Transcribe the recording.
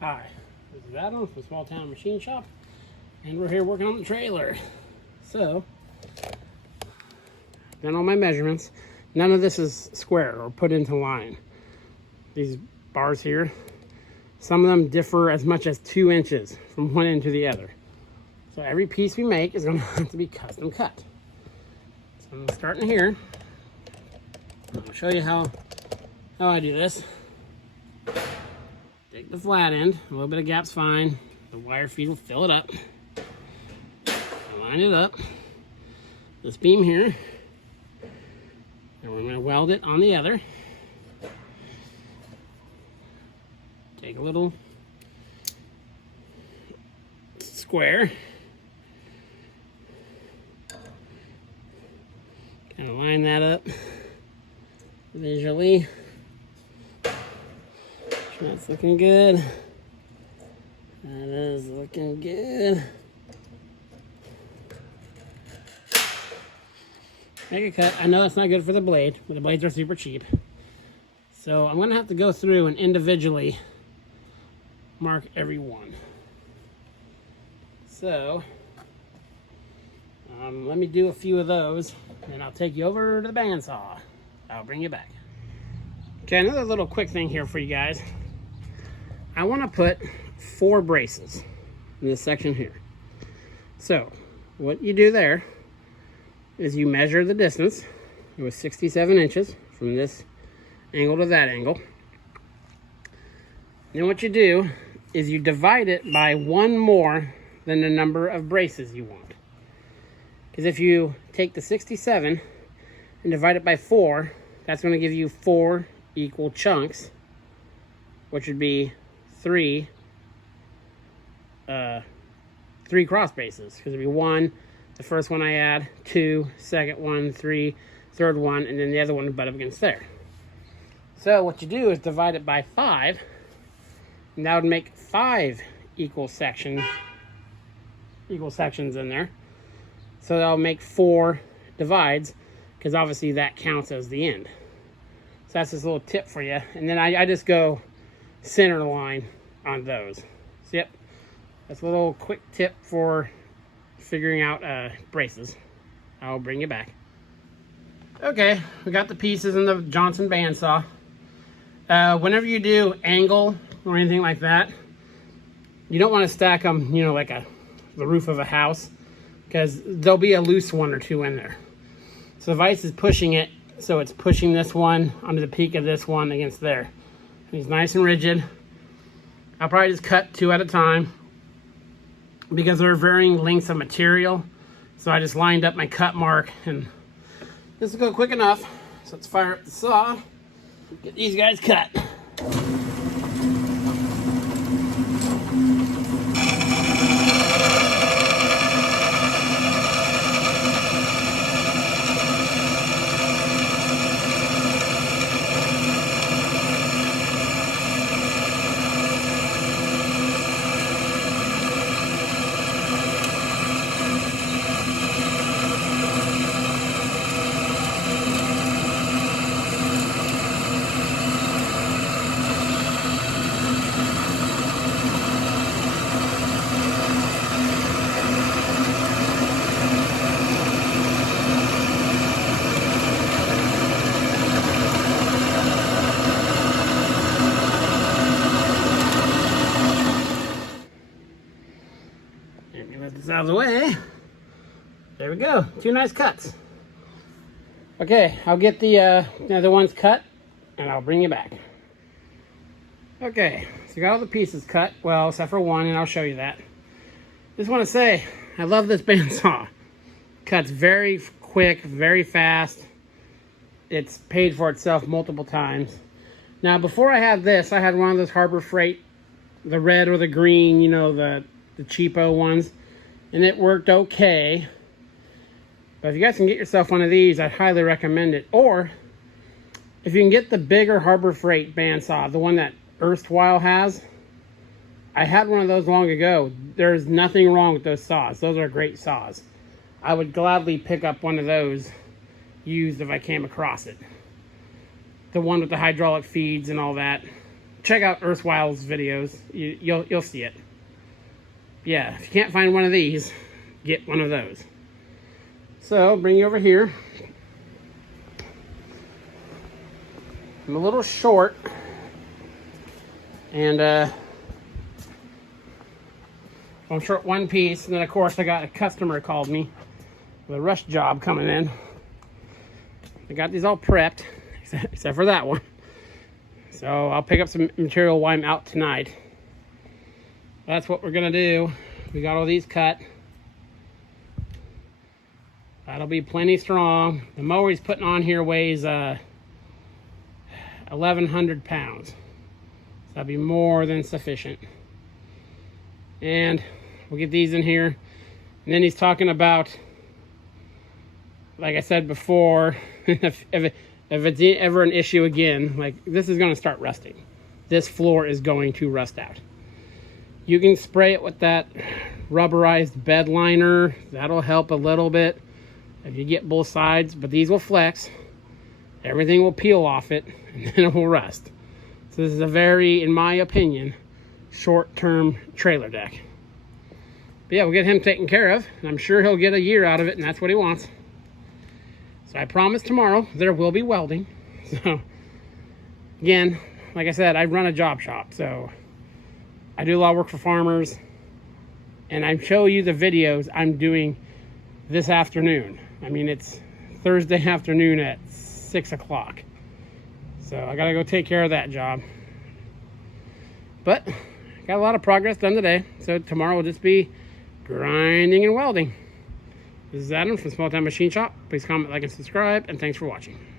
Hi, this is Adam from Small Town Machine Shop, and we're here working on the trailer. So, done all my measurements. None of this is square or put into line. These bars here, some of them differ as much as 2 inches from one end to the other. So every piece we make is going to have to be custom cut. So I'm starting here. I'll show you how I do this. Take the flat end, a little bit of gap's fine. The wire feed will fill it up. Line it up. This beam here, and we're going to weld it on the other. Take a little square. Kind of line that up visually. That's looking good. That is looking good. Make a cut. I know that's not good for the blade, but the blades are super cheap. So I'm gonna have to go through and individually mark every one. So let me do a few of those, and I'll take you over to the bandsaw. I'll bring you back. Okay, another little quick thing here for you guys. I want to put 4 braces in this section here. So what you do there is you measure the distance. It was 67 inches from this angle to that angle. Then what you do is you divide it by 1 more than the number of braces you want. Because if you take the 67 and divide it by 4, that's going to give you 4 equal chunks, which would be 3 cross braces, because it'd be 1, the first one I add, 2, second one, 3, third one, and then the other one would butt up against there. So what you do is divide it by 5, and that would make 5 equal sections in there. So that'll make 4 divides, because obviously that counts as the end. So that's just a little tip for you. And then I just go center line on those. So yep, that's a little quick tip for figuring out braces. I'll bring you back. Okay, we got the pieces in the Johnson bandsaw. Whenever you do angle or anything like that, you don't want to stack them, you know, like the roof of a house, because there'll be a loose one or two in there. So the vise is pushing it, so it's pushing this one onto the peak of this one against there. He's nice and rigid. I'll probably just cut 2 at a time because they're varying lengths of material. So I just lined up my cut mark, and this will go quick enough. So let's fire up the saw, get these guys cut. Let this out of the way. There we go. 2 nice cuts. Okay, I'll get the other ones cut, and I'll bring you back. Okay, so you got all the pieces cut. Well, except for one, and I'll show you that. Just want to say, I love this bandsaw. Cuts very quick, very fast. It's paid for itself multiple times. Now, before I had this, I had one of those Harbor Freight, the red or the green, you know, the cheapo ones. And it worked okay. But if you guys can get yourself one of these, I'd highly recommend it. Or if you can get the bigger Harbor Freight bandsaw, the one that Erstwhile has. I had one of those long ago. There's nothing wrong with those saws. Those are great saws. I would gladly pick up one of those used if I came across it. The one with the hydraulic feeds and all that. check out Earthwild's videos. You'll see it. Yeah, if you can't find one of these, get one of those. So, bring you over here. I'm a little short, and I'm short one piece, and then of course I got a customer called me with a rush job coming in. I got these all prepped, except for that one. So I'll pick up some material while I'm out tonight. That's what we're gonna do. We got all these cut. That'll be plenty strong. The mower he's putting on here weighs 1,100 pounds. So that'll be more than sufficient. And we'll get these in here. And then he's talking about, like I said before, if it's ever an issue again, like this is going to start rusting. This floor is going to rust out. You can spray it with that rubberized bed liner. That'll help a little bit if you get both sides, but these will flex. Everything will peel off it, and then it will rust. So this is a very, in my opinion, short-term trailer deck. But yeah, we'll get him taken care of, and I'm sure he'll get a year out of it, and that's what he wants. So I promise tomorrow there will be welding. So again, like I said, I run a job shop, so I do a lot of work for farmers, and I show you the videos I'm doing this afternoon. I mean, it's Thursday afternoon at 6 o'clock. So I gotta go take care of that job. But got a lot of progress done today. So tomorrow will just be grinding and welding. This is Adam from Small Town Machine Shop. Please comment, like, and subscribe, and thanks for watching.